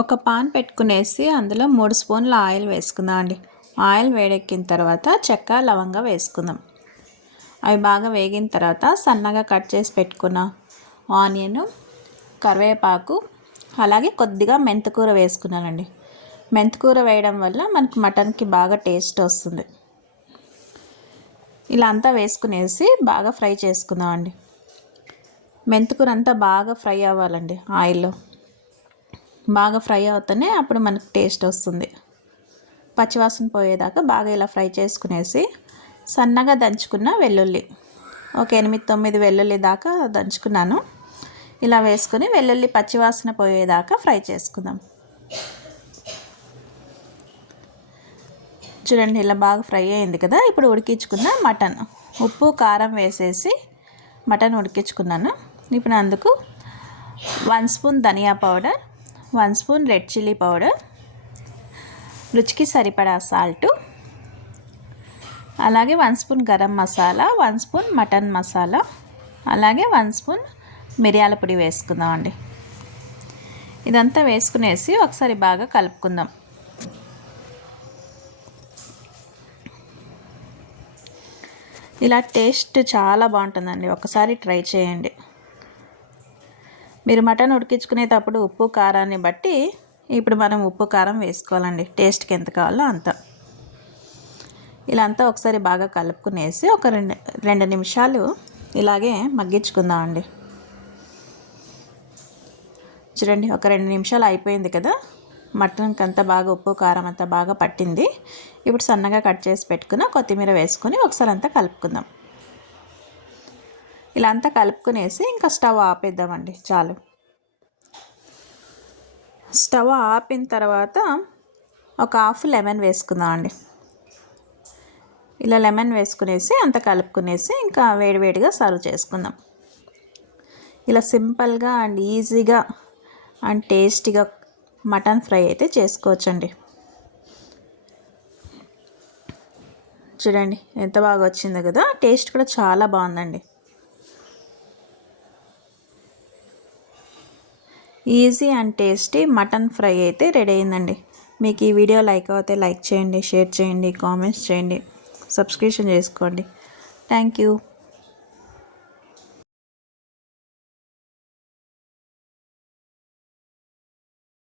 ఒక పాన్ పెట్టుకునేసి అందులో 3 స్పూన్ల ఆయిల్ వేసుకుందాం అండి. ఆయిల్ వేడెక్కిన తర్వాత చెక్క లవంగా వేసుకుందాం. అవి బాగా వేగిన తర్వాత సన్నగా కట్ చేసి పెట్టుకున్న ఆనియన్, కరివేపాకు, అలాగే కొద్దిగా మెంతికూర వేసుకున్నానండి. మెంతికూర వేయడం వల్ల మనకి మటన్కి బాగా టేస్ట్ వస్తుంది. ఇలా అంతా వేసుకునేసి బాగా ఫ్రై చేసుకుందాం అండి. మెంతికూర అంతా బాగా ఫ్రై అవ్వాలండి ఆయిల్లో. బాగా ఫ్రై అవుతూనే అప్పుడు మనకు టేస్ట్ వస్తుంది. పచ్చివాసన పోయేదాకా బాగా ఇలా ఫ్రై చేసుకునేసి సన్నగా దంచుకున్న వెల్లుల్లి, ఒక 8-9 వెల్లుల్లి దాకా దంచుకున్నాను. ఇలా వేసుకొని వెల్లుల్లి పచ్చివాసన పోయేదాకా ఫ్రై చేసుకుందాం. చూడండి, ఇలా బాగా ఫ్రై అయింది కదా. ఇప్పుడు ఉడికించుకున్న మటన్, ఉప్పు కారం వేసేసి మటన్ ఉడికించుకున్నాను. ఇప్పుడు అందుకు 1 స్పూన్ ధనియా powder, 1 spoon red chilli powder, రుచికి సరిపడా సాల్టు, అలాగే 1 spoon garam masala, 1 spoon mutton masala, అలాగే 1 స్పూన్ మిరియాల పొడి వేసుకుందాం అండి. ఇదంతా వేసుకునేసి ఒకసారి బాగా కలుపుకుందాం. ఇలా టేస్ట్ చాలా బాగుంటుందండి, ఒకసారి ట్రై చేయండి. మీరు మటన్ ఉడికించుకునేటప్పుడు ఉప్పు కారాన్ని బట్టి ఇప్పుడు మనం ఉప్పు కారం వేసుకోవాలండి, టేస్ట్కి ఎంత కావాలో అంత. ఇలా అంతా ఒకసారి బాగా కలుపుకునేసి ఒక 2 నిమిషాలు ఇలాగే మగ్గించుకుందాం అండి. చూడండి, ఒక 2 నిమిషాలు అయిపోయింది కదా. మటన్కి అంతా బాగా ఉప్పు కారం అంతా బాగా పట్టింది. ఇప్పుడు సన్నగా కట్ చేసి పెట్టుకున్న కొత్తిమీర వేసుకొని ఒకసారి అంతా కలుపుకుందాం. ఇలా అంతా కలుపుకునేసి ఇంకా స్టవ్ ఆపేద్దామండి. చాలు. స్టవ్ ఆపిన తర్వాత ఒక హాఫ్ లెమన్ వేసుకుందాం అండి. ఇలా లెమన్ వేసుకునేసి అంత కలుపుకునేసి ఇంకా వేడివేడిగా సర్వ్ చేసుకుందాం. ఇలా సింపుల్గా అండ్ ఈజీగా అండ్ టేస్టీగా మటన్ ఫ్రై అయితే చేసుకోవచ్చండి. చూడండి ఎంత బాగా వచ్చిందో కదా. టేస్ట్ కూడా చాలా బాగుందండి. Easy and tasty mutton fry అయితే రెడీ అయిందండి. మీకు ఈ వీడియో లైక్ అవుతే లైక్ చేయండి, షేర్ చేయండి, కామెంట్స్ చేయండి, సబ్స్క్రిప్షన్ చేసుకోండి. Thank you.